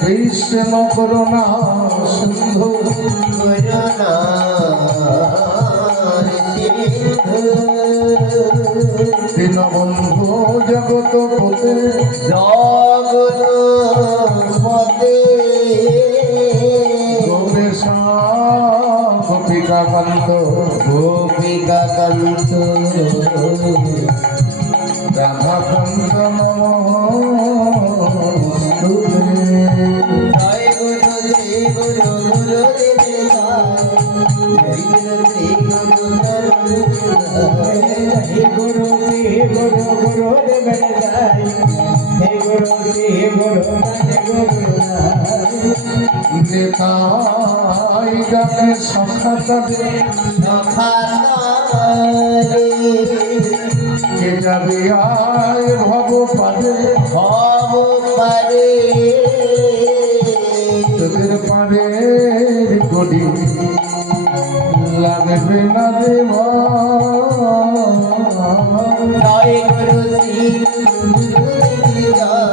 কৃষ্ণ করুণা সিন্ধু দীনবন্ধু জগত পতে গোপেশ গোপিকা কান্ত রাধা কান্ত নমস্তুতে। জয় গুরু শ্রী গুরু গুরুদেব জয় গুরু শ্রী গুরু গুরুদেব জয় গুরু শ্রী গুরু নিতাই ডাকে সখাতরে কে যাবে আয় ভব পারে তোদের পারে গড়ি লাগবে না দেব। জয় গুরু শ্রী গুরু জয়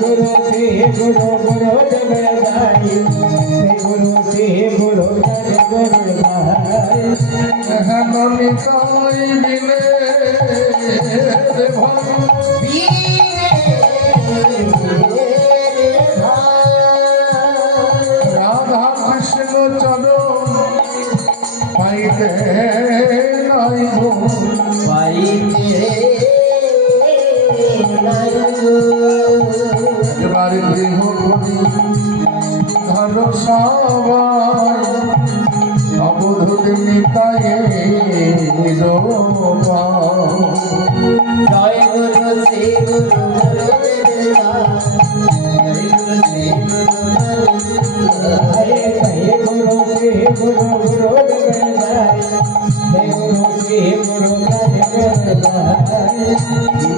গুরু শ্রী গুরু গুরু শ্রী গুরু গুরুদেব জয় গুরু শ্রী গুরু নিতাই বিনে রাধা কৃষ্ণ চরণ পাইতে নাইব এবারে গৃহ করি ধর সবাই অবধূত নিতাই জয় গুরু শ্রী গুরু গুরুদেব জয় গুরু শ্রী গুরু গুরুদেব জয় গুরু শ্রী গুরু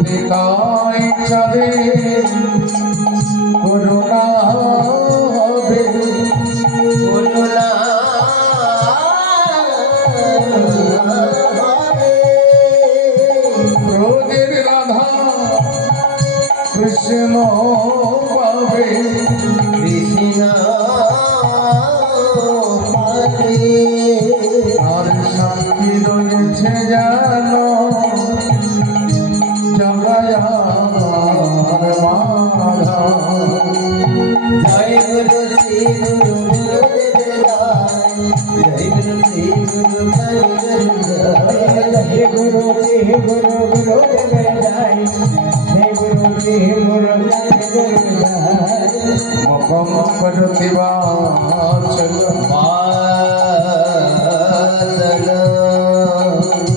নিতাই চাঁদে করুণা হবে রোগের রাধা কৃষ্ণ পাবে আর শান্তি রয়েছে জানো জগায়ার মাধা। জয় গুরু শ্রী গুরু গুরুদেব জয় গুরু শ্রী গুরু জয় গুরু শ্রী গুরু গুরুদেব জয় গুরু শ্রী গুরু মকম প্রতিবাচল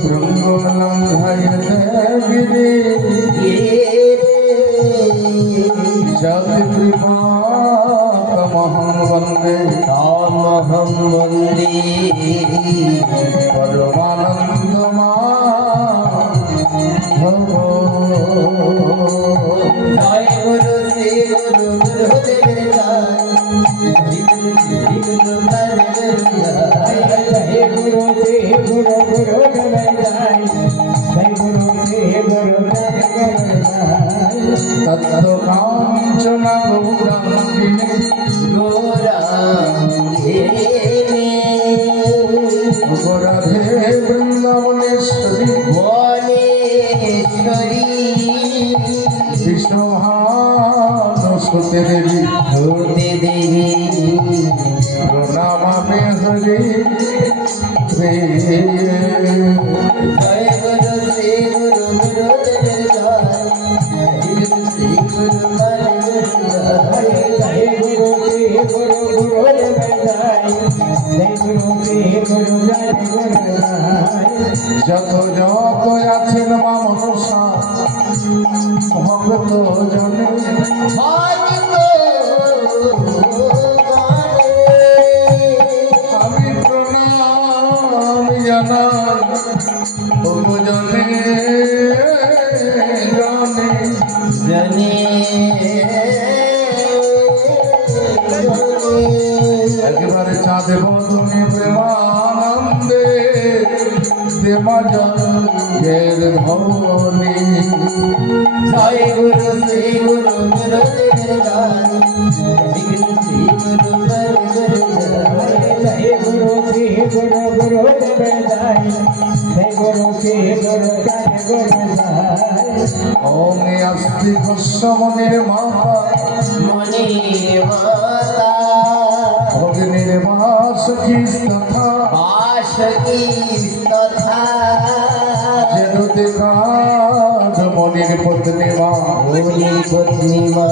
ভৃঙ্গলং ভয়তে বিধি জাতি কৃপাতমহং বন্দে রামহং বন্দে পরমানন্দ মাধব। জয় গুরু শ্রী গুরু গুরুদেব জয় গুরু শ্রী গুরু গুরুদেব জয় গুরু শ্রী গুরু তত্ত্ব কাঞ্চনা গৌরাঙ্গিনী গোরাধে বৃন্দাবনেশ্বরী বিষ্ণুভানুসুতে দেবী প্রণামামে হরি জয় গুরু শ্রী গুরু গুরুদেব জয় গুরু শ্রী গুরু জয় গুরু শ্রী গুরু গুরুদেব জয় গুরু শ্রী গুরু যত যত আছেন মা মনসা ভক্ত জনে আমি প্রণাম জানাই ভোজনে জনে একেবারে চাঁদে বদনে প্রেমানন্দে শ্রী মায়ের ধনী জয় গুরু শ্রী গুরু গুরুদেব জয় শ্রী গুরু গুরু জয় গুরু শ্রী গুরু গুরুদেব জয় জয় গুরু শ্রী গুরু গুরু জয় ওম অস্তি ঘোষ মনির মাতা মনির মাতা ভগিনীর মা সখী তথা বাসকি তথা যেরুতে কাজ মনির পত্নী মা মনির পত্নী মা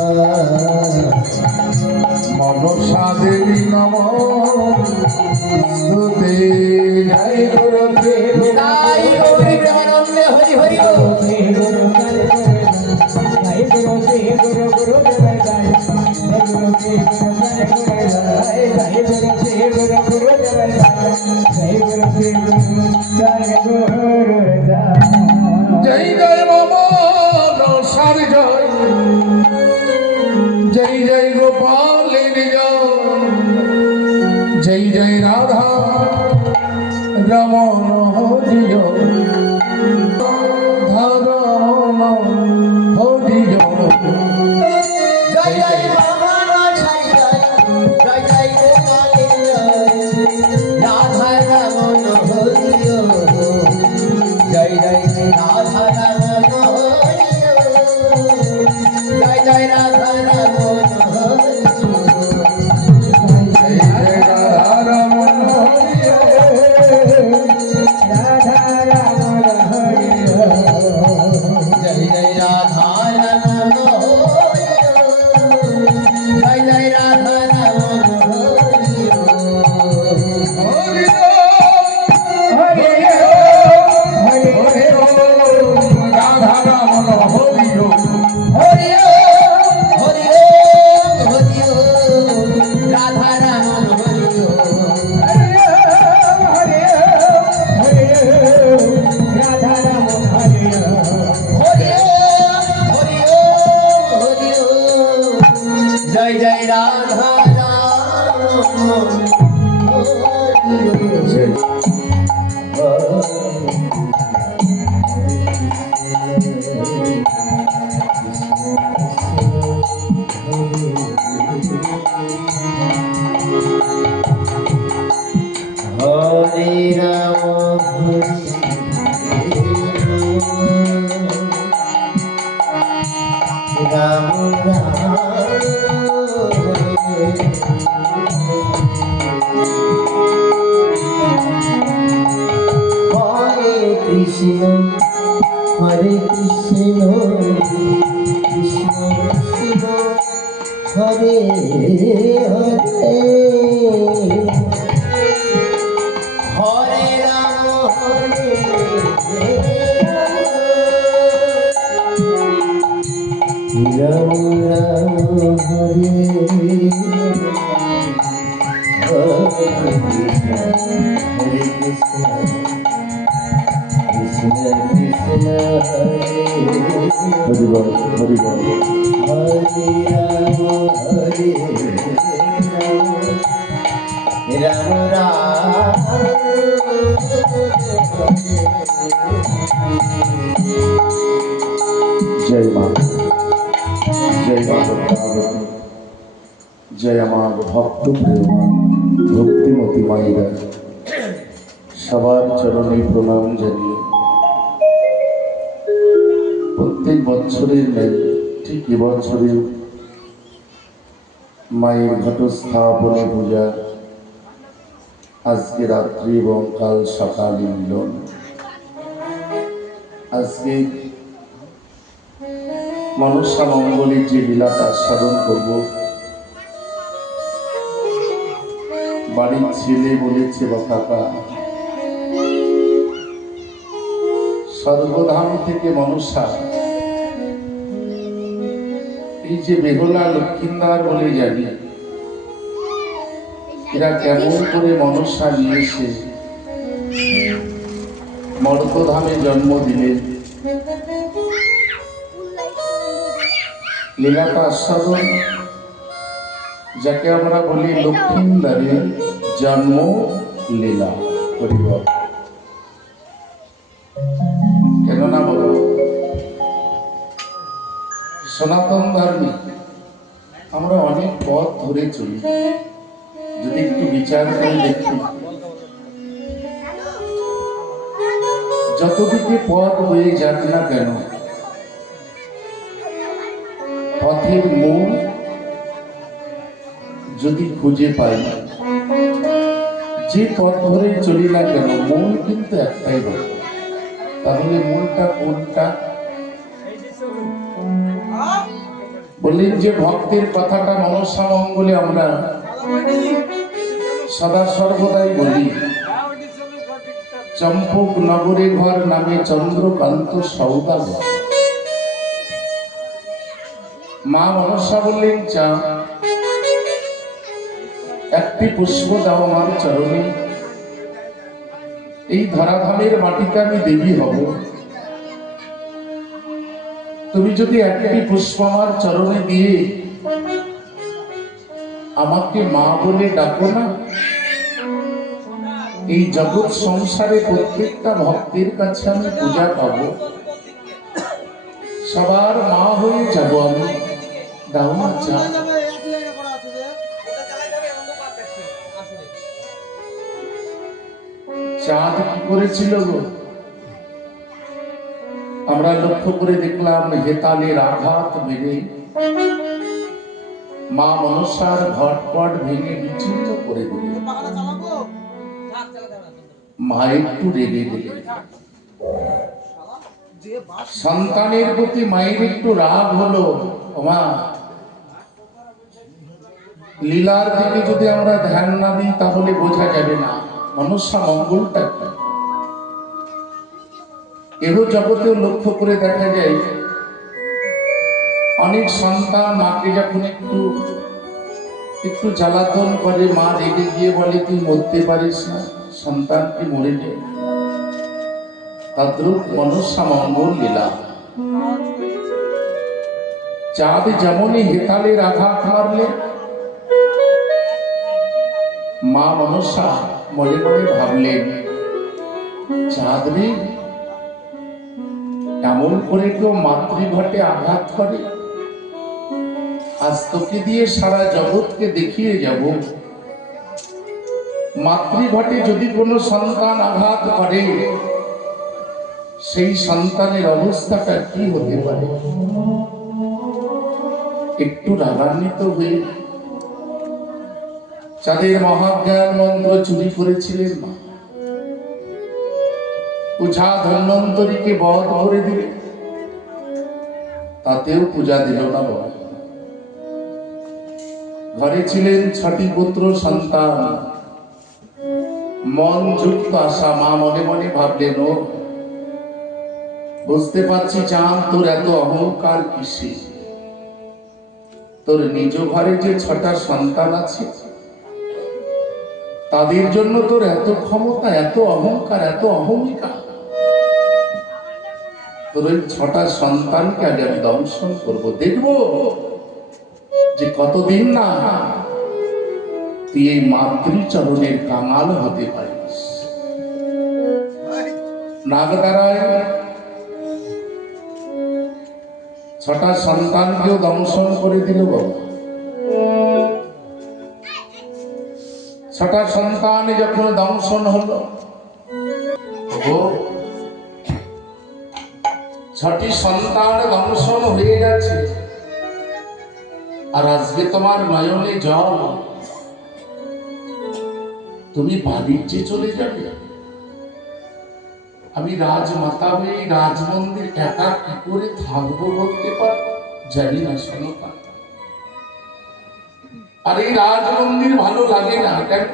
মনসা দেবী নম স্তুতে জয় গুরু শ্রী জয় গৌরী প্রেমানন্দে হরি হরি জয় গুরু জয় গুরু শ্রী গুরু গুরুদেব জয় জয় গুরু শ্রী গুরু জয় গুরু শ্রী গুরু গুরুদেব জয় গুরু শ্রী গুরু জয় গুরু জয় জয় মনসার জয় জয় জয় গোপালের জয় জয় জয় রাধা রমন হরি জয় রাধা রমন হরি জয় জয় জয় বাবা নাথাই জয় জয় গোপালের জয় রাধা রমন হরি জয় জয় রাধা রমন হরি জয় জয় রাধা রমন হরি জয় জয় রাধা রমন হরি রাধা রমন হরি জয় জয় রাধা রমন হরি জয় জয় রাধা রমন হরি হরি হরি হরি হরি রাধা রমন হরি হরি হরি হরি রাধা রমন হরি হরি হরি রাধা রমন হরি হরি হরি হরি জয় জয় রাধা রমন জয় হরে রাম রাম হরে কৃষ্ণ কৃষ্ণ কৃষ্ণ হরে হরে হরে রাম রাম রাম হরে হরে কৃষ্ণ কৃষ্ণ কৃষ্ণ হরে হরি বল হরি বল হরে রাম রাম জয় মা জয় মা পদ্মাবতী জয় আমার ভক্ত প্রেমা ভক্তিমতী মায়েরা সবার চরণে প্রণাম জানিয়ে প্রত্যেক বছরের ন্যায় ঠিক এবছরে মায়ের ঘটস্থাপনে পূজা আজকে রাত্রি এবং কাল সকালে মিলন। আজকে মনসা মঙ্গলের যে লীলাটা আস্বাদন করব, বাড়ির ছেলে বলেছে বা কাকা সর্বধাম থেকে মনসা এই যে বেহুলা লক্ষ্মীন্দার বলে জানি, এরা কেমন করে মনসা নিয়ে এসে মর্তধামে জন্ম দিলেন, লীলাটা আস্বাদন, যাকে আমরা বলি লক্ষ্মীন্দারের জন্ম লীলা। পরিবার কেন না বলো, সনাতন ধর্মে আমরা অনেক পথ ধরে চলি। যদি একটু বিচার করে দেখি, যতদিকে পথ হয়ে যাক না কেন, পথের মূল যদি খুঁজে পাই, যে পথ ধরে চলি না কেন, মূল কিন্তু একটাই হবে। তাহলে মূলটা কোনটা? বললেন যে ভক্তের কথাটা মনসা মঙ্গলে আমরা সদা সর্বদাই বলি, চম্পক নগরে ঘর নামে চন্দ্রকান্ত সৌদাগর। মা মনসা বললেন, চা একটি পুষ্প দাও আমার চরণে, এই ধরাধামের মাটিতে আমি দেবী হব। তুমি যদি একটি পুষ্প আমার চরণে দিয়ে আমাকে মা বলে ডাকো না, এই জগৎ সংসারে প্রত্যেকটা ভক্তের কাছে আমি পূজা পাবো, সবার মা হয়ে যাব আমি। দাও না চা। চাঁদ কি করেছিল গো? আমরা লক্ষ্য করে দেখলাম, হেতালের আঘাত মেরে মা মনসার ঘটপট ভেঙে বিচ্ছিন্ন করে দিল। মা একটু রেগে দিলেন। সন্তানের প্রতি মায়ের একটু রাগ হলো। মা, লীলার দিকে যদি আমরা ধ্যান না দিই তাহলে বোঝা যাবে না মনসা মঙ্গলটা কি। এহ জগতেও লক্ষ্য করে দেখা যায়, অনেক সন্তান মাকে যখন একটু জ্বালাতন করে, মা রেগে গিয়ে বলে তুই মরতে পারিস না, সন্তানটি মরে যায়। তদ্রূপ মনসা মঙ্গল লীলা। চাঁদ যেমনই হেতালের আঘাত মারলে, মা মনসা মনে মনে ভাবলেন, চাঁদ রে, এমন করে কেউ মাতৃঘটে আঘাত করে? আজ তোকে দিয়ে সারা জগৎকে দেখিয়ে যাব, মাতৃঘটে যদি কোনো সন্তান আঘাত করে, সেই সন্তানের অবস্থাটা কি হতে পারে। একটু রাগান্বিত হয়ে চাঁদের মহাজ্ঞান মন্ত্র চুরি করেছিলেন মা। ওঝা ধন্বন্তরীকে বধ করে দিলে, তাতেও পূজা দিল না বাবা। ঘরে ছিলেন 6টি পুত্র সন্তান, মন যুক্ত আশা। মা মনে মনে ভাবলেন, ও বুঝতে পারছি চাঁদ, তোর এত অহংকার কিসে? তোর নিজ ঘরে যে 6টা সন্তান আছে, তাদের জন্য তোর এত ক্ষমতা, এত অহংকার, এত অহমিকা। তোর ওই 6টা সন্তানকে আগে আমি দংশন করবো, দেখবো যে কতদিন না তুই এই মাতৃচরণের কাঙাল হতে পারিস। নাগদারায় 6টা সন্তানকেও দংশন করে দিল বাবা। 6টা সন্তান যখন দংশন হলো, 6টি সন্তান দংশন হয়ে গেছে, আর আজকে তোমার নয়নে জল, তুমি বাণিজ্যে চলে যাবে। আমি রাজমাতা হয়ে রাজমন্দির একা কি করে থাকবো বলতে পারবো? জানি না, শোনো। আর এই রাজমন্দির ভালো লাগে না কেন?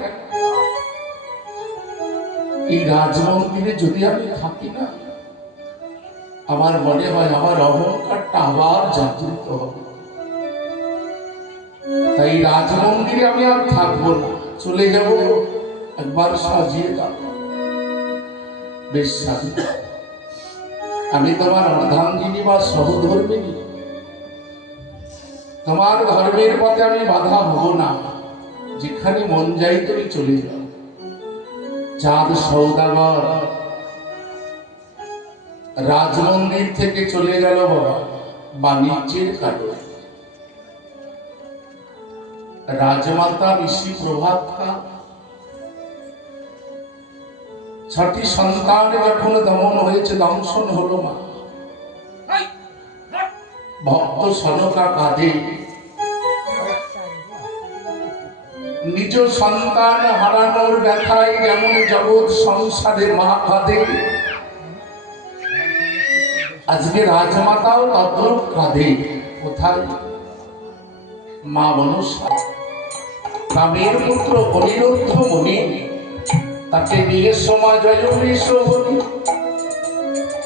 এই রাজমন্দিরে যদি আমি থাকি না, আমার মনে হয় আমার অহংকারটা আবার জাগৃত হবে। তাই রাজমন্দিরে আমি আর থাকবো না, চলে যাব। একবার সাজিয়ে দাও। বেশ, আমি তোমার অর্ধাঙ্গিনী বা সহধর্মিনী, তোমার ধর্মের পথে আমি বাধা হব না, যেখানে মন যাই তুমি চলে যাও। চাঁদ সৌদাগর রাজমন্দির থেকে চলে গেল বাবা বাণিজ্যের কারণে। রাজমাতা ঋষি প্রভাতা 6টি সন্তান যখন দমন হয়েছে, দংশন হলো মা, ভক্ত সনকা কাঁদে, নিজ সন্তান হারানোর ব্যথায় যেমন জগৎ সংসারে মা কাঁদে, আজকে রাজমাতাও তদ্রূপ কাঁদে। কোথায়? মা মনসা কামের পুত্র অনিরুদ্ধ মুনি, তাকে বিয়ের সময় জয়বৃষ বলি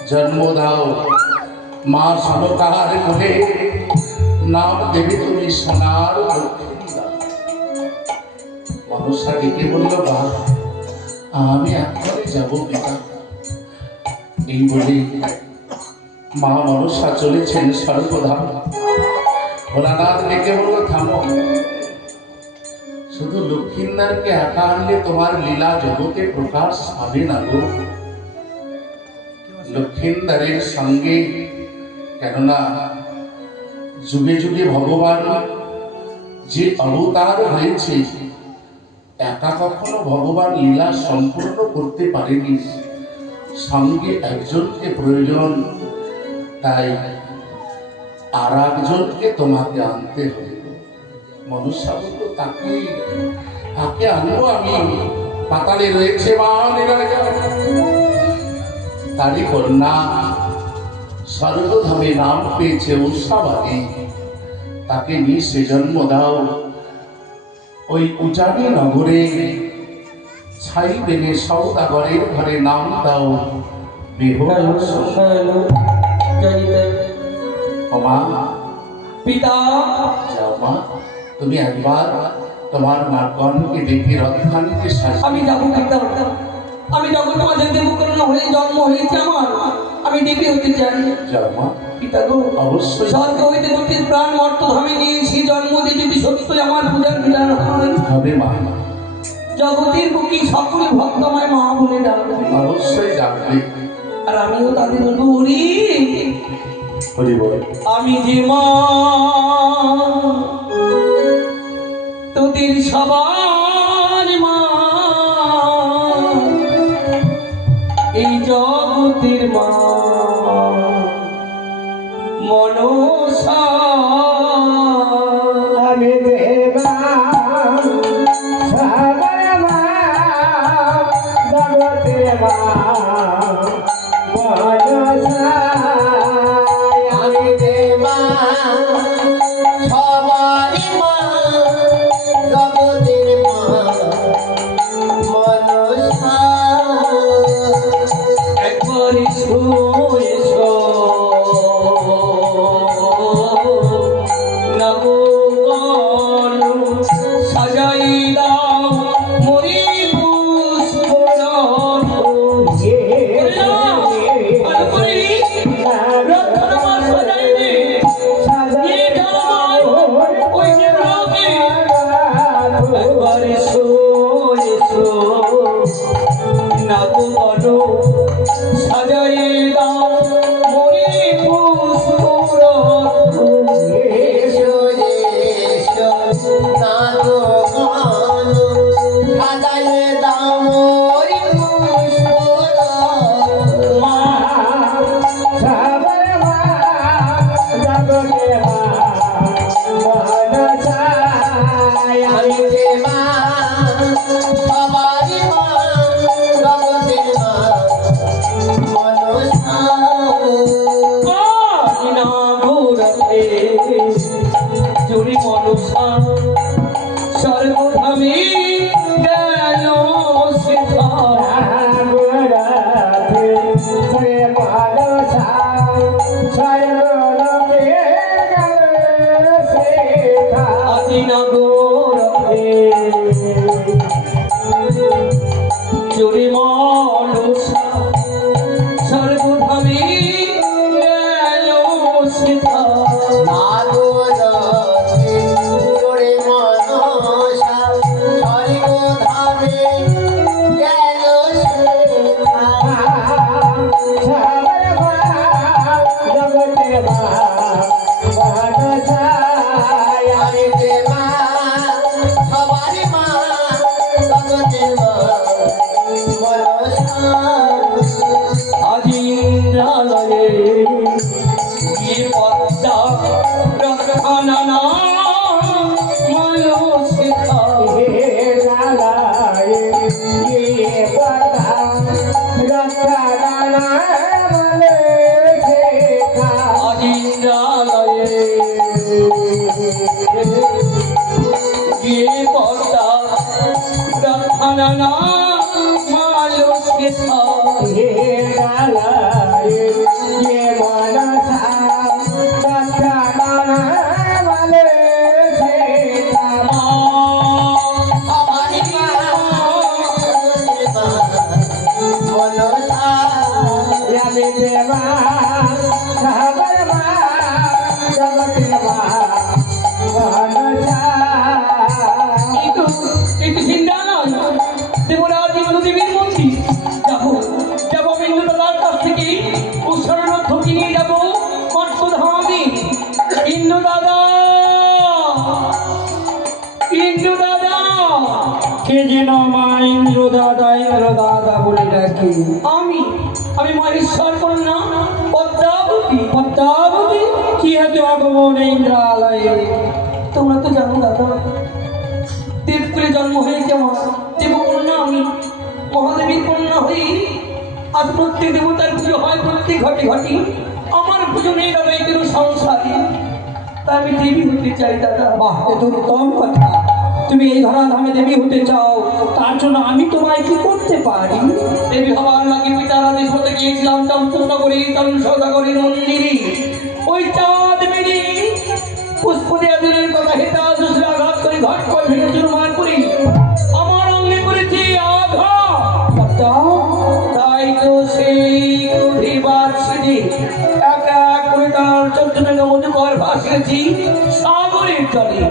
জন্ম দাও মা সনকার কোলে, নাম দেবে তুমি সোনার দক্ষিণী দাও। মনসা ডেকে বলল, বা আমি এখনই যাব পিতা। এই বলে মা মনসা চলেছেন স্বর্গধাম। ভোলানাথ ডেকে বলল, থামো, শুধু লক্ষ্মীন্দারকে একা আনলে তোমার লীলা জগতে প্রকাশ পাবে না গো। লক্ষ্মীন্দারের সঙ্গে, কেননা যুগে যুগে ভগবান যে অবতার হয়েছে, একা কখনো ভগবান লীলা সম্পূর্ণ করতে পারেনি, সঙ্গে একজনকে প্রয়োজন। তাই আর একজনকে তোমাকে আনতে হবে। মনুষ্য বলল, তাকে আনবো আমি? পাতালে রয়েছে মা নীলাজা, তারই কন্যা স্বর্গধামে নাম পেয়েছে উষাবাদী, তাকে নিয়ে সে জন্ম দাও। ওই উজানি নগরে ছাই বেনে সৌদাগরের ঘরে নাম দাও বেহুলা। মা পিতা, যাও মা, তুমি একবার তোমার নাগগণকে ডেকে রথখানিকে শাসন। আমি যাবো পিতা। আমি যখন তোমাদের দেবকর্ণ হয়ে জন্ম হয়েছে আমার, আমি দেবী হতে চাই। যাও মা, পিতা গো, অবশ্যই স্বর্গ হইতে দুটির প্রাণ মর্তধামে নিয়েছি জন্ম দিয়ে, যদি সত্যই আমার পূজার বিধান হয় হবে মা, জগতের বুকে সকল ভক্তময় মা বলে ডাকবে। অবশ্যই ডাকবে। আর আমিও তাদের বলবো, হরি হরি বল। আমি যে মা তোদের সবার মা, এই জগতের মা মনসা। আমি দেবা সবার মা, জগতের মা মনসা। আমি দেবা সবারই মা, জগতের মা মনসা। একবার এসো এসো নবগণ সাজাই দাও মরি পুষ্পরথ। একবার এসো এসো নবগণ সাজাই দাও মরি পুষ্পরথ। এসো এসো নবগণ সাজাই দাও মরি পুষ্পরথ। মা সবার মা, জগতের মা মনসা। আমি যে মা সবারই মা, জগতের মা মনসা। না ঘোরাতে জুড়ি মনসা, স্বর্গধামে গেল সীতা। ঘোরাতে জুড়ি মনসা, স্বর্গধামে গেল সীতা। আদিনগরে জুড়ি মনসা, স্বর্গধামে গেল সীতা। নাগরতে জুড়ি মনসা, স্বর্গধামে গেল সীতা। সবার মা, বলে সেটা আজিন্দ্রালয়ে গিয়ে পদ্মা প্রার্থনা না মালসকে হে ডালায় যে মনসা দক্ষানা বলে সেটা यादे देवा सहबरमा जगतमा वहनसा কিন্তু একটু চিন্তা নয় দেবরাজ ইন্দ্র দেবীর মন্দির যাবো যাবো বিন্দু দাদার কাছ থেকে উৎসর্ণ থকি নিয়ে যাবো মর্তধামে ইন্দ্র দাদা ইন্দ্র দাদা কে যেন মা ইন্দ্র দাদা বলে ডাকে আমি আমি মহেশ্বর কন্যা পদ্মাবতী পদ্মাবতী কি হেতু আগমন ইন্দ্রালয়ে তোমরা তো জানো দাদা দেবকুলে জন্ম হয়েছে আমার দেবকন্যা আমি মহাদেবীর কন্যা হই আজ প্রত্যেক দেবতার পুজো হয় প্রত্যেক ঘটে ঘটে আমার পুজো নেই দাদা এই কোনো সংসারে তাই আমি দেবী হতে চাই দাদা বাহ এ তো উত্তম কথা তুমি এই ধরাধামে দেবী হতে চাও তার জন্য আমি তোমায় কি করতে পারি দেবী হবার লাগে পিতার আদেশ মতো গিয়েছিলাম চম্পকনগরী সৌদাগরীর মন্দিরে ওই চাঁদ বেরি পুষ্প দেয়া দিনের কথা হেতা দুসরে আঘাত করে ঘট করে ভেঙে চুরমার করে আমার অঙ্গে করেছি আঘাত তাই তো সেই ক্রোধে বাদশাহী এক এক করে তার 14 মধুকর ভাসিয়েছি সাগরের জলে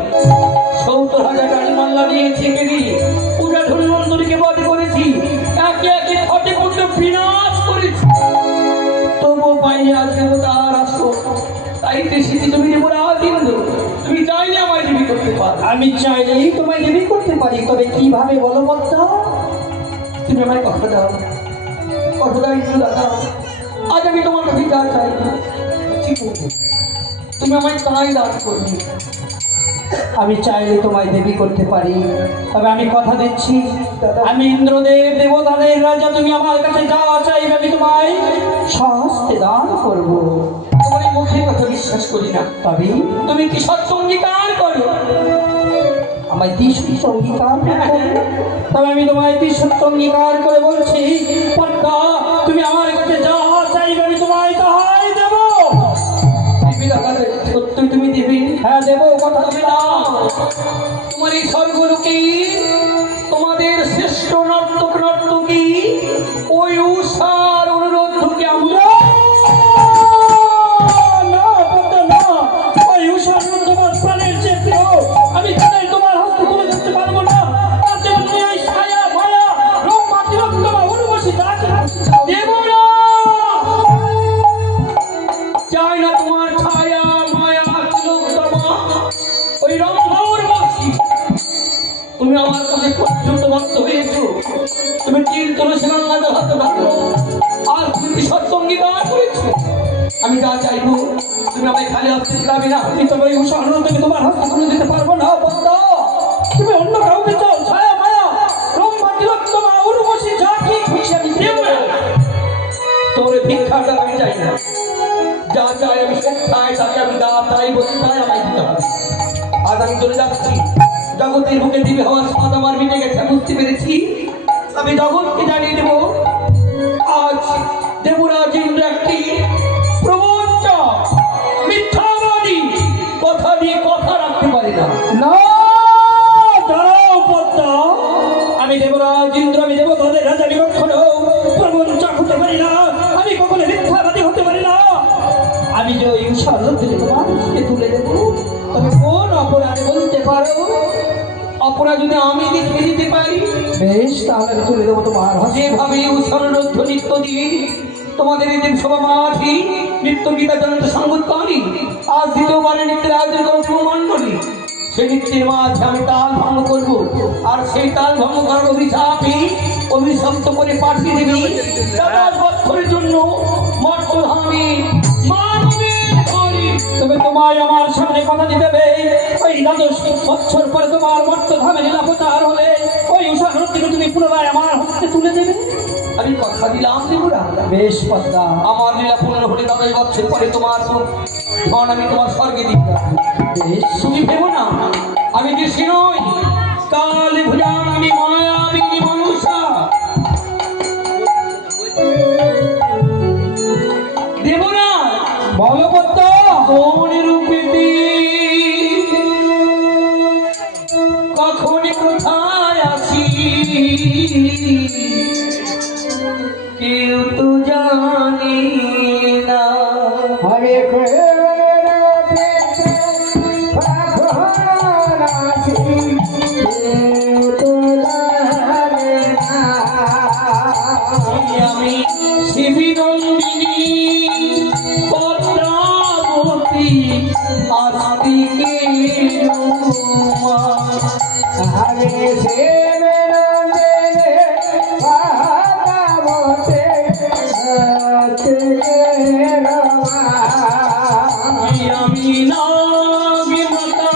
70,000 গাড়ি মাল্লা নিয়ে ছেঁকে দিয়ে পূজা ধন্বন্তরীকে বধ করেছি একে একে ঘটে কুণ্ড বিনাশ করেছি তবুও পাইনি আজকে তার আসো তাই দেশিতে তুমি দেবরাজ ইন্দ্র তুমি চাইলে আমায় দেবী করতে পারো আমি চাইলেই তোমায় দেবী করতে পারি তবে কিভাবে বলো বলতো তুমি আমায় কথা দাও ইন্দ্র দাদা আজ আমি তোমার কাছে যা চাই কি করবো তুমি আমায় তাই দান করবে আমি চাইলে তোমায় দেবী করতে পারি তবে আমি কথা দিচ্ছি আমি ইন্দ্রদেব দেবতাদের রাজা তুমি আমার কাছে যা চাইবে আমি তোমায় সহস্তে দান করব তোমার এই মুখের কথা বিশ্বাস করি না তবে তুমি কি সত্য অঙ্গীকার করো আমায় দ্বিসত্য অঙ্গীকার করবে? তবে আমি তোমায় দ্বিসত্য অঙ্গীকার করে বলছি পদ্মা তুমি আমার কাছে যা চাইবে আমি তোমায় তাহাই দেব দেবী দাদা সত্যি তুমি দেবী হ্যাঁ দেবো কথা দিলাম তোমার এই স্বর্গলোকে তোমাদের শ্রেষ্ঠ নর্তক নর্তকী ওই উষার অনুরোধকে আমরা না পদ্মা না ওই উষা তোমার প্রাণের চেয়ে প্রিয় আমি তাদের তোমার হস্তে তুলে ধরতে পারবো না তার জন্য তুমি ওই ছায়া মায়া রূপ মাতৃত্ব অনুবাসী যা কিছু দেব না চাই না তোমার ছায়া মায়া তিলোত্তমা ওই রংধর বসি তুমি আমার কাছে পর্যন্ত ভক্ত হয়েছো তুমি তিল তুলসী গঙ্গা হাতে থাকো আর তুমি সত্য অঙ্গীকার করেছো আমি যা চাইবো তুমি আমায় খালি হাতে যাবে না আমি তবে ওই উষা তুমি তোমার হস্তে তুলে দিতে পারবো না পদ্মা তুমি অন্য কাউকে চাও ছায়া মায়া রূপ মাতৃত্ব অনুবাসী যা কি খুশি আমি দেব না তোর ভিক্ষাটা আমি চাই না যা চাই আমি স্বেচ্ছায় তাকে আমি যা চাই বলতে চাই আমায় দিতে হবে আজ আমি চলে যাচ্ছি জগতের বুকে দিবে হওয়ার স্বাদ আমার মিটে গেছে বুঝতে পেরেছি আমি জগৎকে জানিয়ে দেব আজ দেবরাজ ইন্দ্র একটি প্রবঞ্চক মিথ্যাবাদী কথা দিয়ে কথা রাখতে পারে না না দাঁড়াও পদ্মা আমি দেবরাজ ইন্দ্র আমি দেবতাদের রাজা আমি কখনো প্রবঞ্চক হতে পারি না আমি কখনো মিথ্যাবাদী হতে পারি না আমি যে ওই উষারোধকে তোমার হাতে তুলে দেবো তবে কোন অপরাধে বলতে পারো অপরাধ যদি আমি লিখে দিতে পারি বেশ তাহলে আমি তুলে দেবো তোমার হাতে যেভাবে উৎসর্ণরুদ্ধ নিত্য দিয়ে তোমাদের এই সভা মাঠি নিত্য গীতা জনন্ত সঙ্গত করি আজ দ্বিতীয়বারে নৃত্যের আয়োজন করবো মণ্ডলী সেই নৃত্যের মাঝে আমি তাল ভঙ্গ করবো আর সেই তাল ভঙ্গ করার অভিশপ্ত করে পাঠিয়ে দেবি 7 বছরের জন্য মর্তধামে তবে তোমায় আমার সামনে কথা দিতে হবে ওই 12 বছর পরে তোমার মর্তধামে লীলা প্রচার হলে ওই উষারোধকে তুমি পুনরায় আমার হাতে তুলে দেবে আমি কথা দিলাম দেবরা বেশ পদ্মা আমার লীলা পূর্ণ হলে 10 বছর পরে তোমার ধন আমি তোমার স্বর্গে দিব। বেশ তুমি ভেবো না আমি দেশি নই, কাল ভুজান আমি মায়াবিনী মনুষা। দেব না বলো পদ্মা কোন রূপেতে কখন কোথায় আসি কেউ তো জানে না। আমি আমি শিবিনন্দিনী পদ্মাবতী আস্তিকে রুমা। আমি নাগি মাতা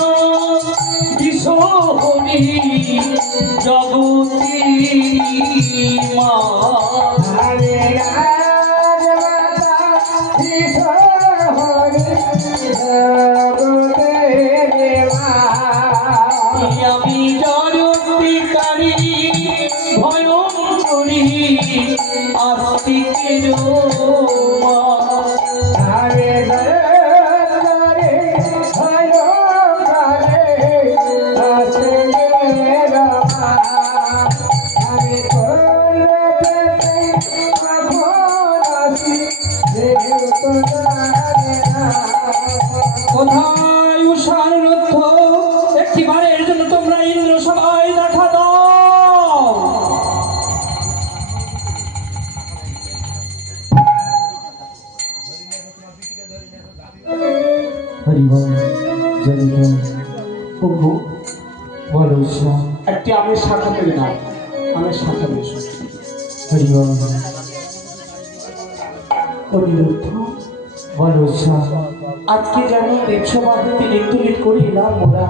বিশ্বহরি জগতী মা। আমি জড়তিকারী ভয়ঙ্করী আস্তিকের মা। কোথায় উষার রথ একটিবারের জন্য তোমরা ইন্দ্র সবাই দেখা দাও। প্রভু বলো ঈশ্বর একটি আমের শাখা পেলে না, আমের শাখা বেশ হরিবল অনিরুদ্ধ বলো ঈশ্বর আজকে যেমন দেবসভাতে লেট করে এলাম ওরা,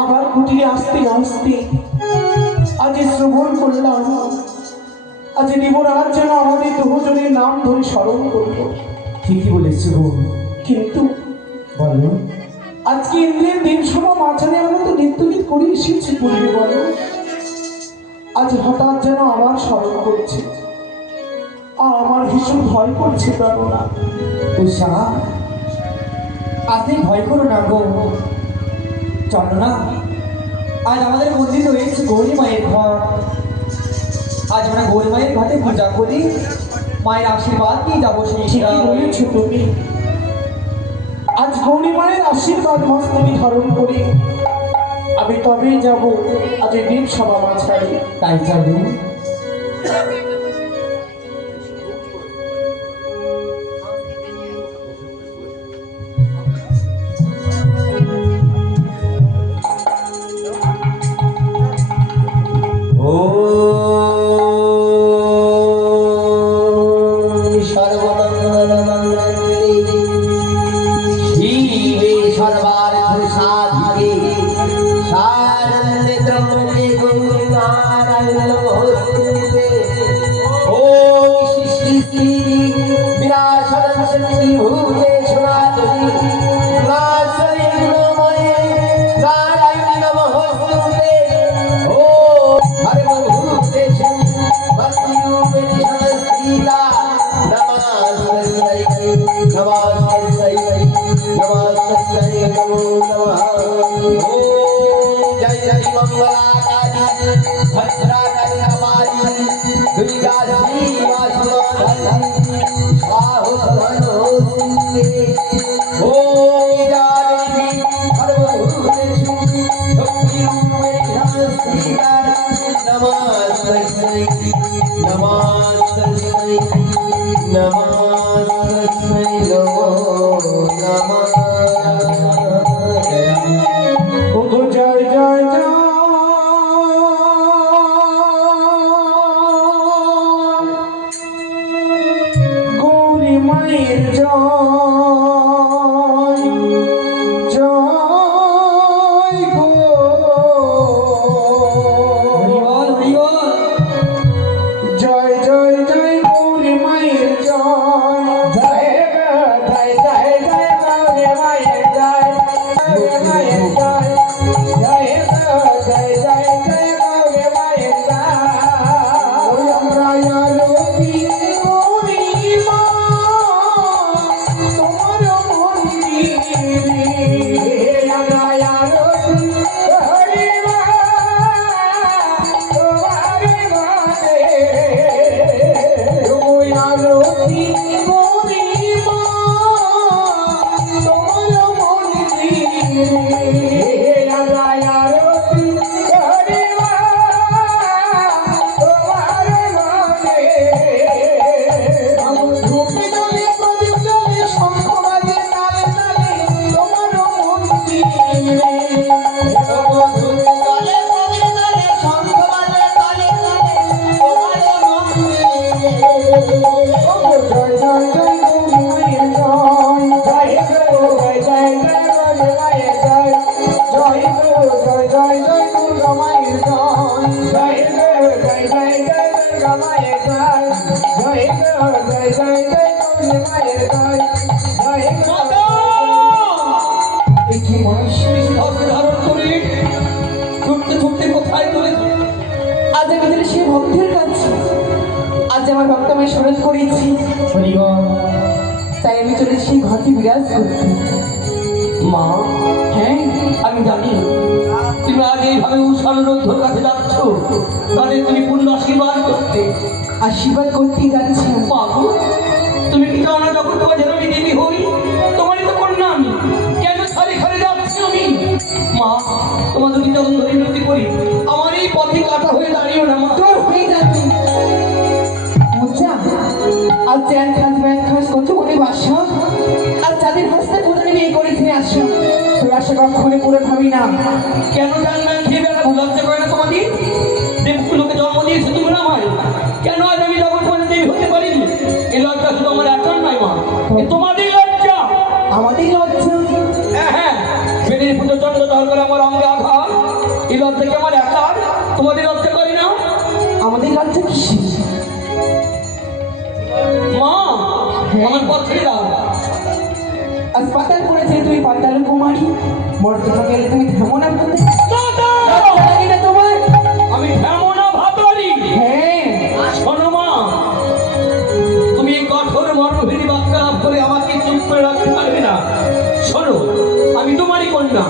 আবার কুটিরে আসতে আসতে আজ শ্রবণ করলাম আজ দেবরাজ যেন আমাদের দুজনের নাম ধরে স্মরণ করল। ঠিকই বলেছি বোন কিন্তু বলো আজকে ইন্দ্রের দেবসভা মাঝারে আমরা তো নৃত্যগীত করে এসেছি বলবে বলো, আজ হঠাৎ যেন আমার স্মরণ করছে আর আমার ভীষণ ভয় করছে প্রাণনা। উষা আপনি ভয় করো না গো, চলো না আজ আমাদের মন্দির রয়েছে গৌরী মায়ের ঘর। আজ আমরা গৌরী মায়ের ঘাটে পূজা করি, মায়ের আশীর্বাদ নিয়ে যাবো সেই ঠিকই বলেছ তুমি, আজ গৌরী মায়ের আশীর্বাদ মস্তকে ধারণ করে আমি তবেই যাব আজ এই দেব সভা মাঝারে। তাই চলো জয় জয় জয় গৌরী মায়ের জয় জয় গো। হরিবল হরিবল জয় জয় জয় জয় গৌরী মায়ের জয় গৌরী মায়ের জয় জয় জয় জয় জয় গৌরী মায়ের জয় আমরা আরতি করি মা তোমার মন্দিরে আমরা আরতি করি মা তোমার মন্দিরে আরতি করি মা তোমার মন্দিরে আমরা আরতি করি মা তোমার মন্দিরে ধূপে জলে প্রদীপ জলে শঙ্খ বাজে তালে তালে তোমার মন্দিরে জয় জয় জয় গৌরী মায়ের জয় জয় জয় জয় গৌরী মায়ের জয় জয় জয় জয় জয় দুর্গা মায়ের জয় জয় জয় জয় জয় দুর্গা মায়ের জয় জয় জয় জয় জয় গৌরী মায়ের জয় জয় কি মানুষের ধর্ম ধারণ করে ছুটতে ছুটতে কোথায় চলেছে? আজ আমি তাহলে সেই ভক্তের কাছে আজ আমার ভক্ত আমি স্মরণ করেছি তাই আমি চলেছি সেই ঘরটি বিরাজ করতে। মা, হ্যাঁ আমি জানি তুমি আজ এইভাবে উষানোর কাছে যাচ্ছ, তাদের তুমি পূর্ণ আশীর্বাদ করতে। আশীর্বাদ করতেই যাচ্ছি। বাবু, তুমি কি জানো যখন তোমার যেন আমি দেবী হই, তোমারই তো কন্যা আমি, কেন সারি খারে যাচ্ছি আমি? মা, তোমার যদি যখন ধরে বিনতি করি, আমার এই পথে কাটা হয়ে দাঁড়িয়েও না মা। তোর হয়ে যাবে মুচা আজ চ্যান খাস ব্যান খাস কত করে বাসা আর যাদের হাসতে কোথায় বিয়ে করেছি আসা তোর আশা কখনো করে ভাবি না। কেন জানবেন খেয়ে বেলা লজ্জা করে না তোমাদের? দেবগুলোকে জন্ম দিয়েছে তোমরা আমায়, কেন আজ আমি যখন তোমাদের দেবী হতে পারিনি? এই লজ্জা শুধু আমার একার নয় মা, এ তোমাদের লজ্জা। আমাদের লজ্জা হ্যাঁ, বেদের পুজো চন্দ্র দরকার আমার অঙ্গে আঘাত, এই লজ্জা কি আমার একার? তোমাদের লজ্জা করি না? আমাদের লজ্জা কিসে? মা, আমার পথ ছেড়ে দাও। আজ পাতাল পড়েছে তুই পাতাল কুমারী মর্যাদা গেলে তুমি থামো না বলতে দাদা! লাগে না তোমার? আমি হেমনা ভাতারি। হ্যাঁ শোনো মা, তুমি এই কঠোর মর্মভেদী বাক্য লাভ করে আমাকে চুপ করে রাখতে পারবে না। শোনো, আমি তোমারই কন্যা,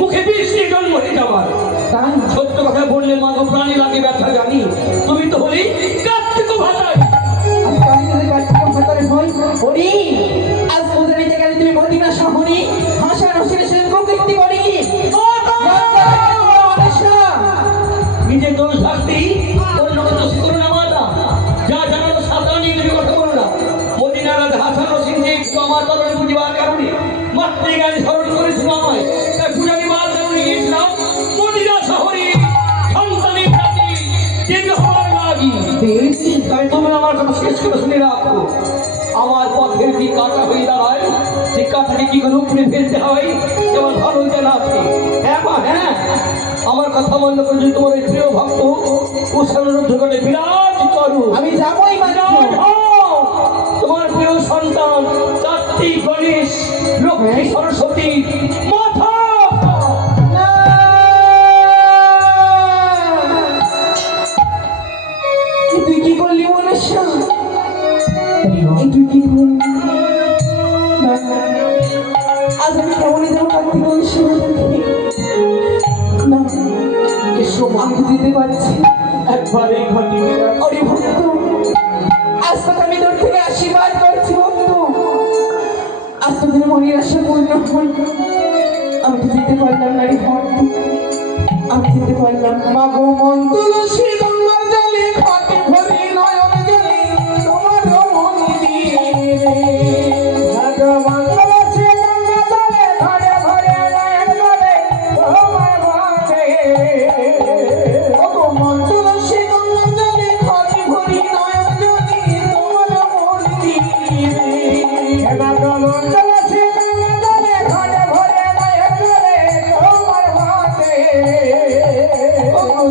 মুখে বৃষ্টি জন্ম হয়ে যাবার। তাই সত্য কথা বললে মা গো প্রাণী লাগে ব্যথা জানি, তুমি তো হলি কার্তিক ভাতারি। আজ কালী যদি কার্তিক ভাতারে হই ওরে আজ পূজা নিতে গেলে তুমি মদিনা শহরে হাসা রসের সঙ্গে কীর্তি করি নিজের দোষ থাকতেই অন্যকে দোষ করো না মাতা। যা জানালো সাবধান নিয়ে তুমি কথা বলো না। মদিনার রাজা হাসান রসিন যে একটু আমার তরণে বুঝিবার কারণে মাতৃগানে স্মরণ করেছিল আমায়, তাই পূজা নিবার কারণে গিয়েছিলাম মদিনা শহরে সন্তানের জাতি দেবী হওয়ার লাগি। তাই তুমি আমার কথা শেষ করে শুনে রাখো, আমার পথের যে কাটা হয়ে দাঁড়ায় সে কাটাকে কি করে উপরে ফেলতে হয় যেমন ভালো জানা আছে। হ্যাঁ মা, হ্যাঁ, আমার কথা মনে করে যদি তোমার এই প্রিয় ভক্ত উৎসাহের ঢোকানে বিরাজ করো। আমি যাবই বিরাজ হও। তোমার প্রিয় সন্তান কার্তিক, গণেশ, লক্ষ্মী, সরস্বতী মাথা। তুই কি করলি মনুষ্য? তুই কি করলি? আজ আমি কেমনই যাবো কার্তিক অনুষ্ঠানে না এসো আমি তো যেতে পারছি একবার এই ঘটি ওরে ভক্ত আজ তোকে আমি দূর থেকে আশীর্বাদ করছি ভক্ত আজ তোদের মনের আশা পূর্ণ হল আমি তো যেতে পারলাম না রে ভক্ত আমি যেতে পারলাম না। মাগো মন তুলসী গঙ্গার জলে ঘাটে ভরি নয়ন জলে তোমার মন্দিরে ভগবান তুলসী গঙ্গা জলে ঘরে ঘরে নয়ন জলে তোমার মন্দিরে মাগো মন তুলসী গঙ্গার জলে ঘাটে ভরি নয়ন জলে তোমার মন্দিরে মাগো মন তুলসী গঙ্গা জলে ঘরে ঘরে নয়ন জলে তোমার মন্দিরে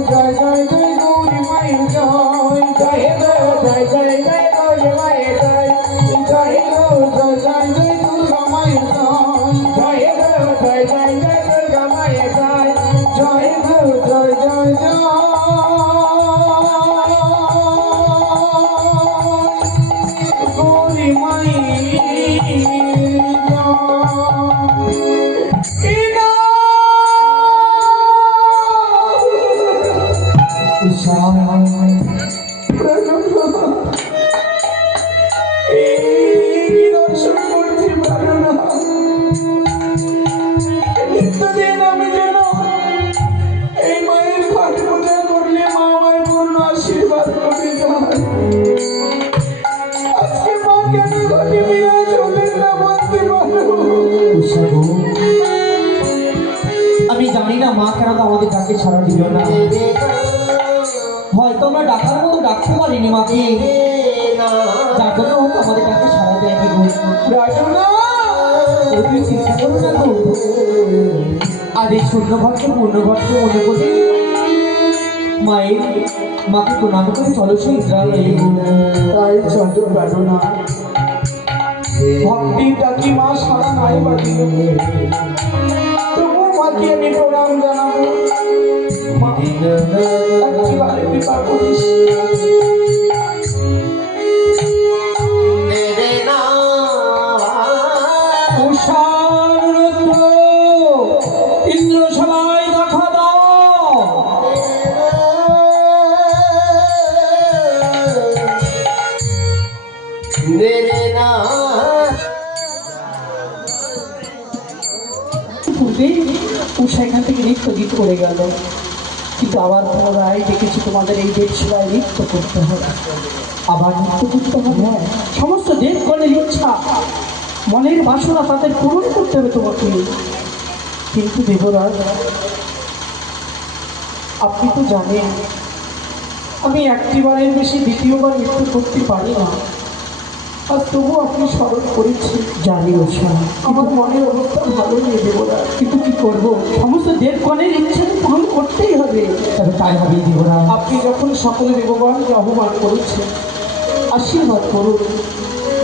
জয় জয় জয় নিত্যদিন আমি যেন এই মায়ের ঘট পূজা করলে মা আমায় পূর্ণ আশীর্বাদ করে যায়। আজকে মা কেন ঘটে বিয়ে চলেন না বলতে পারো? আমি জানি না মা কেন তো আমাদের ডাকে সাড়া দিল না। হয়তো আমরা ডাকার মতো ডাকতে পারিনি মাকে, যার জন্য হয়তো আমাদের ডাকে সাড়া দেয়নি। তুমি চিন্তা করো না গো, আর এই শূন্য ঘরকে পূর্ণ ঘরকে মনে করি মায়ের মাকে প্রণাম করে চলো সেই গ্রামে। তাই চন্দ্র পারো না, ভক্তি ডাকি মা সারা নাই বাড়িল, তবু মাকে আমি প্রণাম জানাবো। মা একটিবারে কৃপা করিস। ইন্দ্র সবাই দেখা দাও। পূর্বে উষা এখান থেকে নৃত্য গীত করে গেল, কিন্তু আবার পুনরায় দেখেছি তোমাদের এই দেব সেবায় নৃত্য করতে হবে, আবার নৃত্য করতে হবে। সমস্ত দেবগণের ইচ্ছা, মনের বাসনা তাদের পূরণ করতে হবে তোমাকে। কিন্তু দেবরাজ, আপনি তো জানেন আমি একটিবারের বেশি দ্বিতীয়বার নৃত্য করতে পারি না, আর তবু আপনি স্মরণ করেছেন। জানি ওষা, আমার মনের অবস্থা ভালো নেই দেবরাজ, কিন্তু কি করবো, সমস্ত দেবগণের ইচ্ছা পূরণ করতেই হবে। তবে তাই হবে দেবরাজ। আপনি যখন সকল দেবগণকে অপমান করেছেন, আশীর্বাদ করুন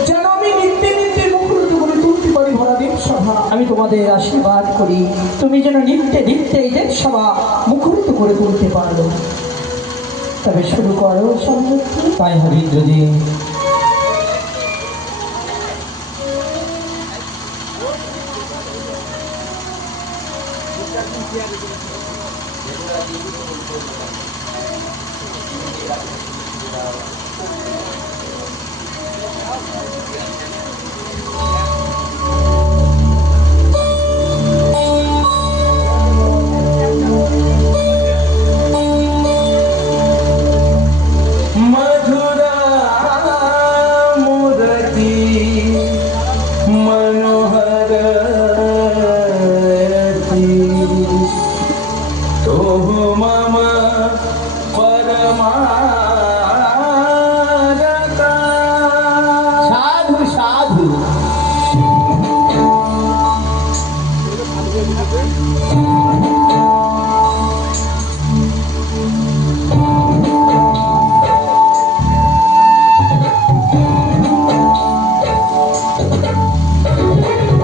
যেন আমি নিত্যে নিত্যে মুখরিত করে তুলতে পারি ভরা দেবসভা। আমি তোমাদের আশীর্বাদ করি, তুমি যেন নিত্যে নিত্যে এই দেবসভা মুখরিত করে তুলতে পারো। তবে শুরু করো সম্পত্তি। তাই হবে ইন্দ্রজিৎ। मधुरा मुरती मनोहरती तो मम परमारता। সাধু সাধু।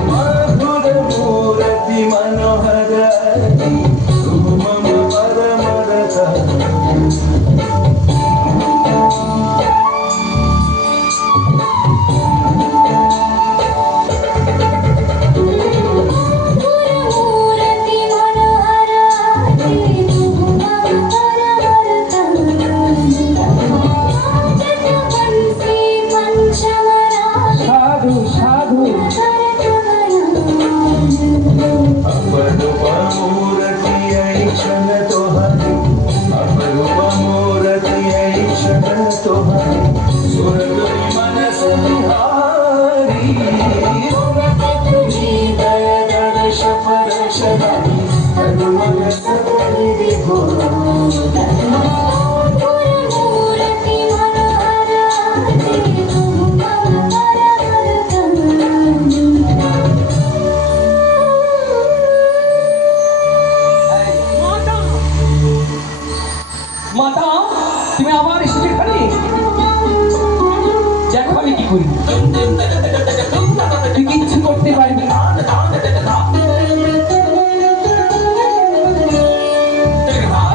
मधुर मूर्ति मनोहरती तो मम परमरता। मूर्ति मनोहराति पंचवंशी पंचवराशि সাধু সাধু। अपरूप मूर्ति ऐक्षण तोहरी, अपरूप मूर्ति ऐक्षण तोहरी, सुरगुरि मन संहारी। तुझी दया दर्श परशदाई, हनुमन सकल विभो। मूर्ति मनोहराति মাতা, তুমি আবার এসেছো এখানে? দেখো আমি কি করি। তুই কিচ্ছু করতে পারবি না।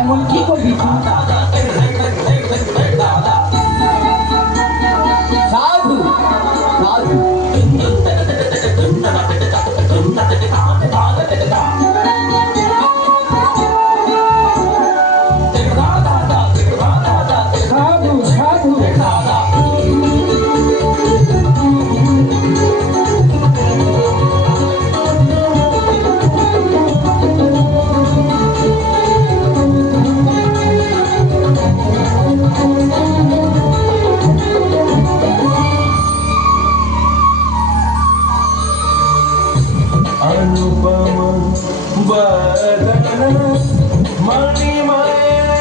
এমন কি করবি? সাধু সাধু সাধু সাধু अनुपम बदन मणिमय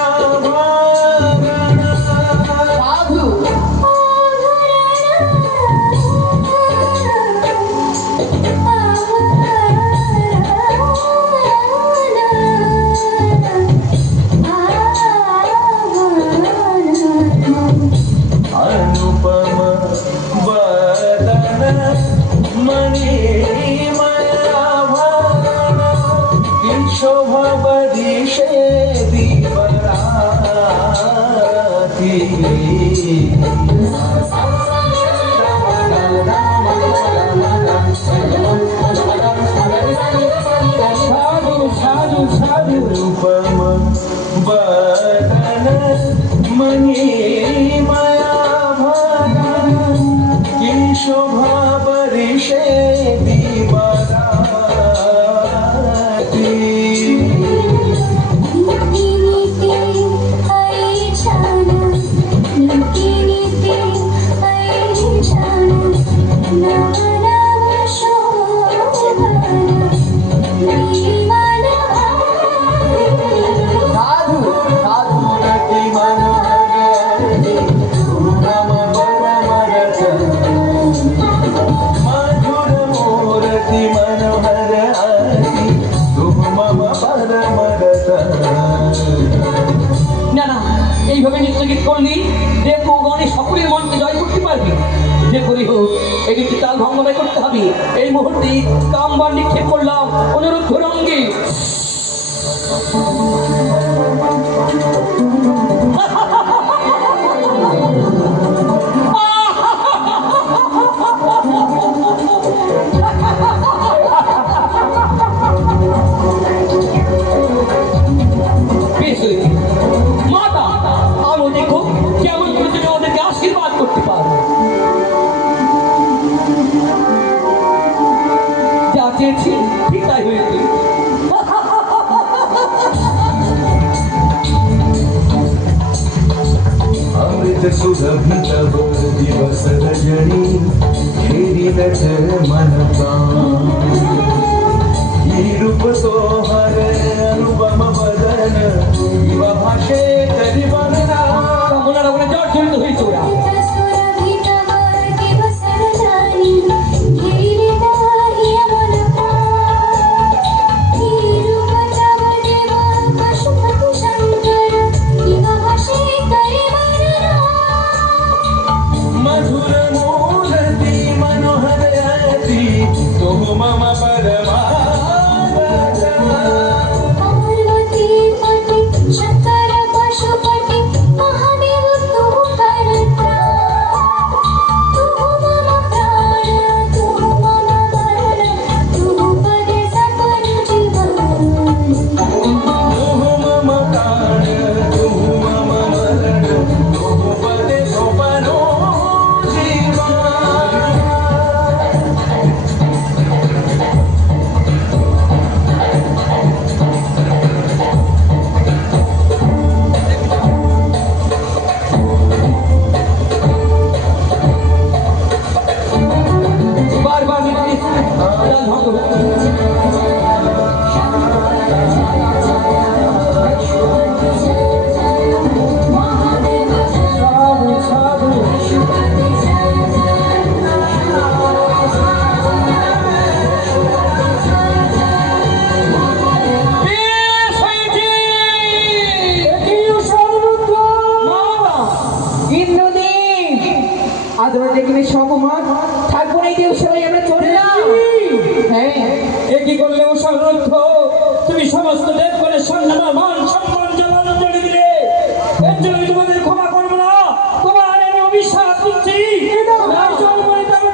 आभरण সাধু अनुपम बदन मणिमय आभरण की शोभा बदिशे दीवराती সাধু সাধু সাধু रूपम बदन मणिमया भरण की शोभा बरिषे दीवराती সাধু সাধু मूर्ति मनोहरी मम परमरस मधुर मूर्ति मनोहर हरि तुम मम परमरस না না এইভাবে নৃত্য গীত করলি দেব গণে সকলের মনকে জয় করতে পারবি যে করি হোক একটি তাল ভঙ্গময় করতে হবে এই মুহূর্তে কামবার নিক্ষেপ করলাম অনুরোধ রঙ্গে বেশ হয়েছে। মাতা আমি দেখো কেমন করে তুমি ওদেরকে আশীর্বাদ করতে পারো যা চেয়েছি ঠিক তাই হয়েছে अमृत सुरभि तब दिवस रजनी खेरी रच मन रूप तो हर अनुपम बदन भाषे करि वर्णना কামনার ওখানে জর্জরিত হয়েছে ওরা मधुर मूर्ति मनोहर अति तुम मम शंकर पशुपति महादेव तू करता तू मम प्राण तू मम वरण तू पदे सकल जीवन मम प्राण तुम मम मरण तुम पदे सोपनो जीवन বারবার তাল ভঙ্গ হচ্ছে সাধু সাধু বেশ হয়েছে ইন্দ্রদেব আদর দেখলে সপমান থাকবো না এই দেবসভায় আমরা চললাম হ্যাঁ একই করলে ও সমর্থ তুমি সমস্ত দেবগণের সামনে আমার মান সম্মান জানানো জেনে দিলে এর জন্য আমি তোমাদের ক্ষমা করবো না তোমার আমি অভিশাপ দিচ্ছি জল করে তবে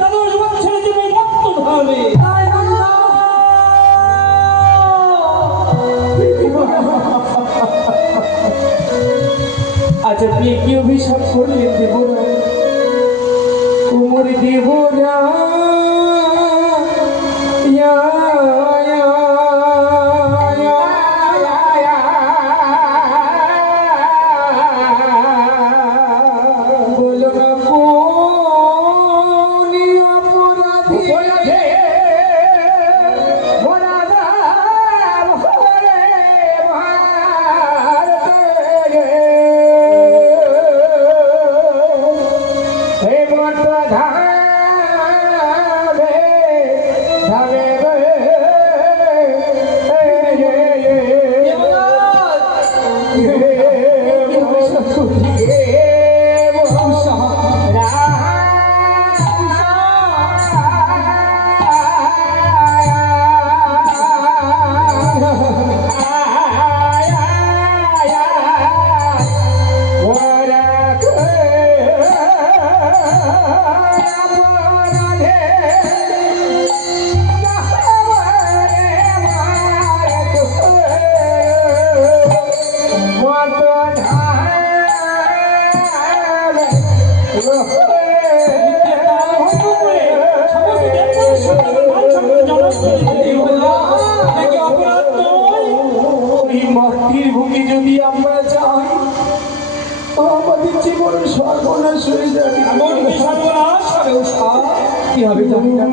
বলো না কোন অপরাধী মাটির ভূমি যদি আমরা যাই আমাদের জীবন সর্বনাশ হয়ে যাবে। এমন কি সর্বনাশ হবে উষা? কি হবে জানি না।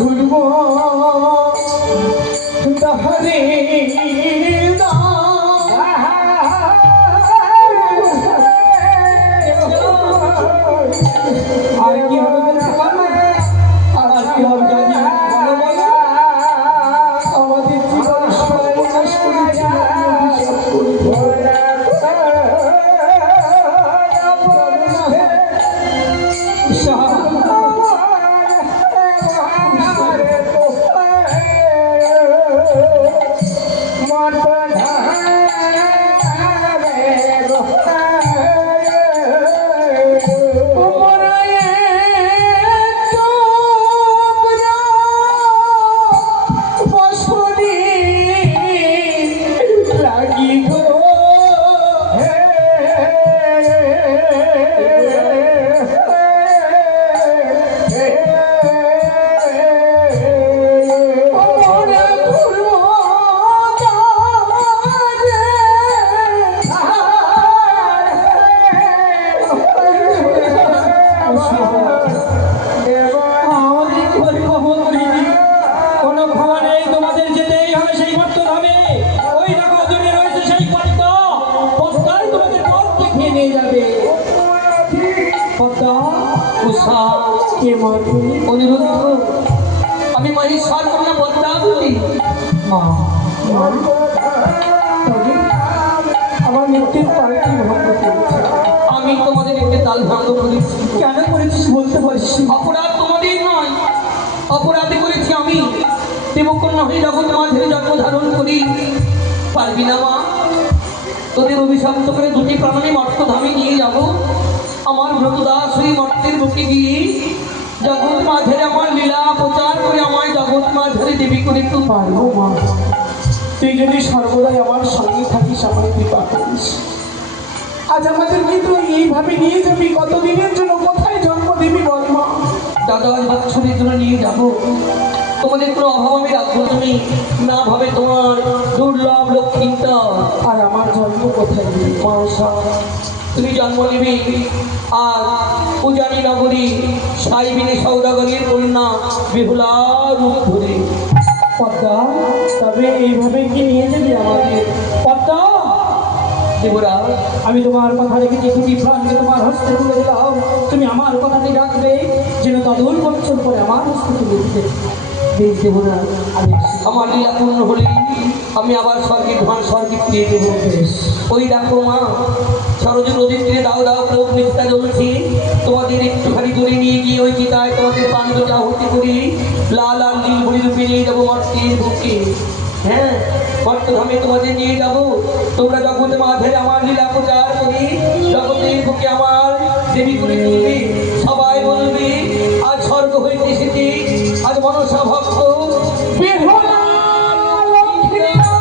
ঘুরবো তাহারে আর কি হবে বলতে পারবে? আর কি হবে জানি না। বলো বলো। আমাদের জীবন সর্বনাশ করেছে কোনো ক্ষমা নেই, তোমাদের যেতেই হবে সেই ভক্ত ধামে। ওই দেখো দূরে রয়েছে সেই পদ্মা, পদ্মাই তোমাদের পথ দেখিয়ে নিয়ে যাবে। পদ্মা, উষা, কে মা তুমি? অনিরুদ্ধ, আমি মহেশ্বর কন্যা পদ্মা বলি। মা মা তবে আমার মৃত্যুর পাল্টি ভক্ত করেছে। আমি তোমাদের একটি তাল ভঙ্গ করেছি। কেন করেছিস বলতে পারিস? অপরাধ তোমাদের নয়, অপরাধী করেছি আমি। দেবকন্যা হয়ে যখন মাঝে জন্ম ধারণ করি, পারবি না মা? তোদের অভিশপ্ত করে দুটি প্রাণী মর্তধামে নিয়ে যাব। আমার ব্রতদাস ওই মর্তের বুকে গিয়ে জগৎ মাঝে আমার লীলা প্রচার করে আমায় জগৎ মাঝে দেবী করে তুই পারবো মা, তুই যদি সর্বদাই আমার সঙ্গে থাকিস, আমার কৃপা করিস। আজ আমাদের কিন্তু এইভাবে নিয়ে যাবি, কতদিনের জন্য, কোথায় জন্ম দিবি বল মা? দাদা বাচ্চাদের জন্য নিয়ে যাব। তোমাদের কোনো অভাব আমি রাখবো, তুমি না ভাবে তোমার দুর্লভ লক্ষ্মীটা। আর আমার জন্ম কোথায় দিবি মা? তুমি জন্ম নেবে আর পূজারী নগরী সাইবিনী সৌদাগরীর কন্যা বেহুলা রূপ ধরে। পদ্মা, তবে এইভাবে কি নিয়ে যাবি আমাদের? পদ্মা, দেবরা, আমি তোমার কথা রেখেছি, দুটি প্রাণকে তোমার হস্তে তুলে দিলাম। তুমি আমার কথাটি রাখবে, যেন তদুল বছর পরে আমার হস্তে তুলে দিতে। বেশ দেবরা, আমি আমার লীলা পূর্ণ হলে আমি আবার স্বর্গে ধন স্বর্গে ফিরে দেবো। ওই দেখো মা, সরজ নদীর তীরে দাও দাও লোক নিষ্ঠা জ্বলছে। তোমাদের একটুখানি দূরে নিয়ে গিয়ে ওই চিতায় তোমাদের পান্ডব আহুতি করি লাল লাল নীল বলি রূপে নিয়ে যাবো মর্তের বুকে। হ্যাঁ, বর্তধামে তোমাদের নিয়ে যাব। তোমরা জগতে মাঝে আমার লীলা প্রচার করি, জগতের বুকে আমার দেবী করে তুলবি। সবাই বলবি আজ স্বর্গ হইতে এসেছি, আজ মনসা ভক্ত বেহুলা লক্ষ্মী মা।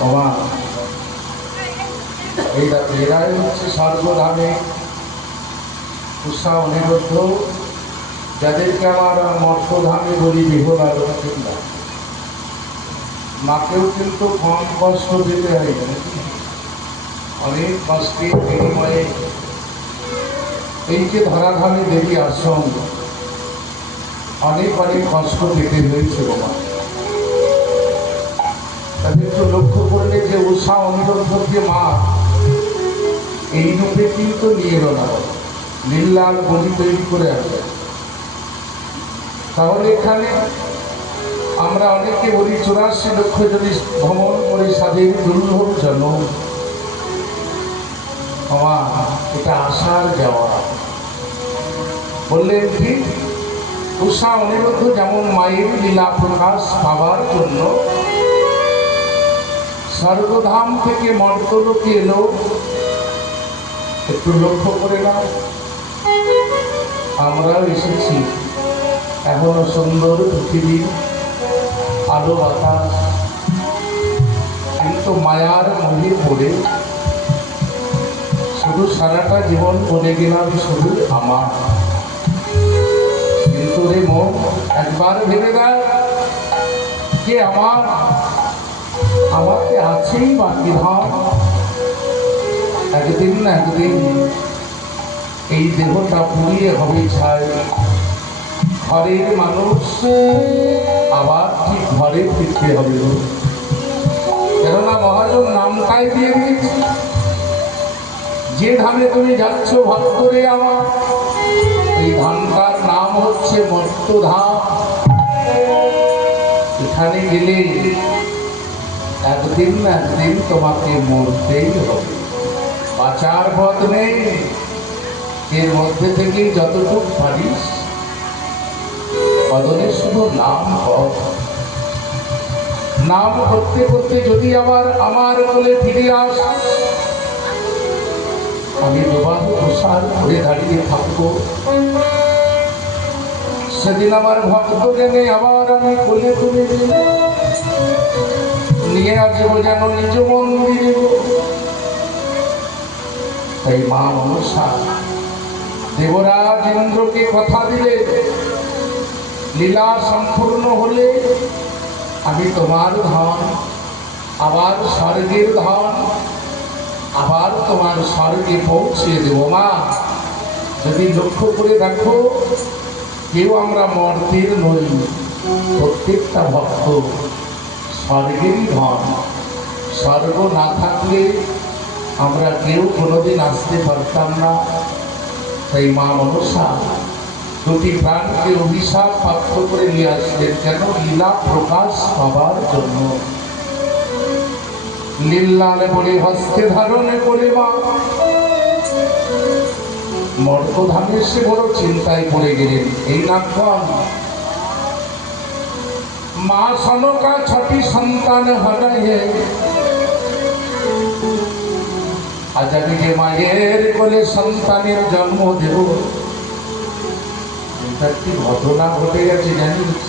বাবা, এরাই হচ্ছে স্বর্গধামে উষা অনিরুদ্ধ, যাদেরকে আমার মর্তধামে বলি বিহল আলোচনা। মাকেও কিন্তু কম কষ্ট দিতে হয় না, অনেক কষ্টের বিনিময়ে এই যে ধরাধামে দেবী আশ্রম, অনেক অনেক কষ্ট পেতে হয়েছে বাবা। তাদের একটু লক্ষ্য করলে যে উষা অনিরুদ্ধকে মা এই রূপে কিন্তু নিয়ে এলো না, নীলাল বলি তৈরি করে আসে। তাহলে এখানে আমরা অনেকে বলি 84 লক্ষ যদি ভ্রমণ করে সাধের দুর্লভ জন্ম, বাবা এটা আসার যাওয়া। বললেন ঠিক, উষা অনিরুদ্ধ যেমন মায়ের লীলা প্রকাশ পাবার জন্য স্বর্গধাম থেকে মর্তলোকে এলো, একটু লক্ষ্য করে নাও। আমরাও এসেছি, এখনো সুন্দর পৃথিবী, আলো বাতাস, কিন্তু মায়ার মোহে পড়ে শুধু সারাটা জীবন বলে গেলাম শুধু আমার। কিন্তু রে মন, একবার ভেবে দেয় যে আমাকে আছেই বাকি ভাব, একদিন না একদিন এই দেহটা পুড়িয়ে হবে ছাই। ঘরের মানুষ আবার ঠিক ঘরে ফিরতে হবে, কেননা মহাজন নামটাই দিয়ে দিয়েছে। যে ধামে তুমি যাচ্ছ ভক্তরে আমার, এই ধামটার নাম হচ্ছে মর্তধাম। এখানে গেলে একদিন না একদিন তোমাকে মরতেই হবে, বাঁচার পথ নেই। এর মধ্যে থেকে যতটুকু পারিস বদলে শুধু নাম কর। নাম করতে করতে যদি আবার আমার বলে ফিরে আস, আমি বিবাহ প্রসার করে দাঁড়িয়ে থাকবো। সেদিন আমার ভক্ত জ্ঞানে আবার আমি কোলে তুলে নিয়ে আসবো যেন নিজ মন্দিরে। তাই মা মনসা দেবরাজ ইন্দ্রকে কথা দিলে, লীলা সম্পূর্ণ হলে আমি তোমার ধন, আবার স্বর্গের ধন, আবার তোমার স্বর্গে পৌঁছে দেব। মা যদি লক্ষ্য করে দেখো, কেউ আমরা মর্তের নই, প্রত্যেকটা ভক্ত স্বর্গেরই ধন। স্বর্গ না থাকলে আমরা কেউ কোনোদিন আসতে পারতাম না। তাই মা মনসা দুটি প্রাণকে অভিশাপ প্রাপ্ত করে নিয়ে আসলেন, কেন? লীলা প্রকাশ পাবার জন্য। লীলালে বলে হস্তে ধারণে করে মা মর্তধামে সে বড় চিন্তায় পড়ে গেলেন। এই নাক্ষণ মা সনকা 6টি সন্তান হারাইয়ে আজ আমি যে মায়ের কোলে সন্তানের জন্ম দেব, এটা একটি ঘটনা ঘটে গেছে জানিস?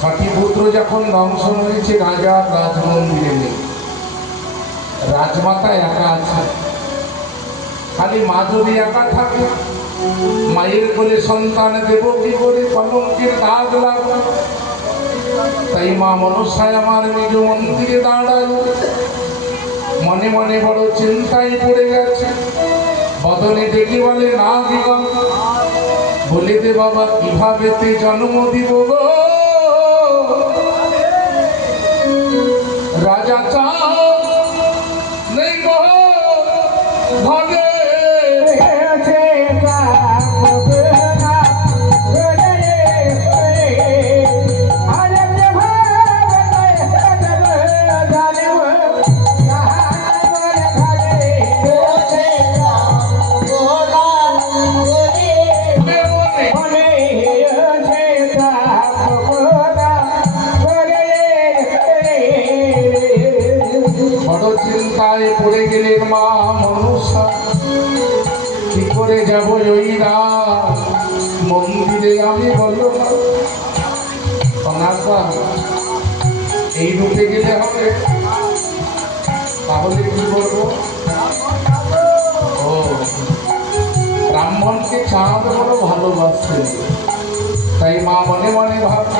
6টি পুত্র যখন ধ্বংস হয়েছে, রাজা রাজমন্দিরে নেই, রাজমাতা একা আছে। খালি মা যদি একা থাকে, মায়ের কোলে সন্তান দেব কি করে? কলঙ্কের দাগ লাগবে। তাই মা মনসায় আমার নিজ মন্দিরে দাঁড়ায়, মনে মনে বড় চিন্তায় পড়ে গেছে। বদনে ডেকে বলে না দিবা, বলে দে বাবা কিভাবে তে জন্ম দিব গো। রাজা চাঁদ নেই গো ঘরে, বড় চিন্তায় পড়ে গেলেন মা মনসা। কি করে যাব ওই রাত মন্দিরে আমি বললো না এই রূপে গেলে হবে, তাহলে কি করবো? ও ব্রাহ্মণকে চাঁদ বড় ভালোবাসতেন, তাই মা মনে মনে ভাবতেন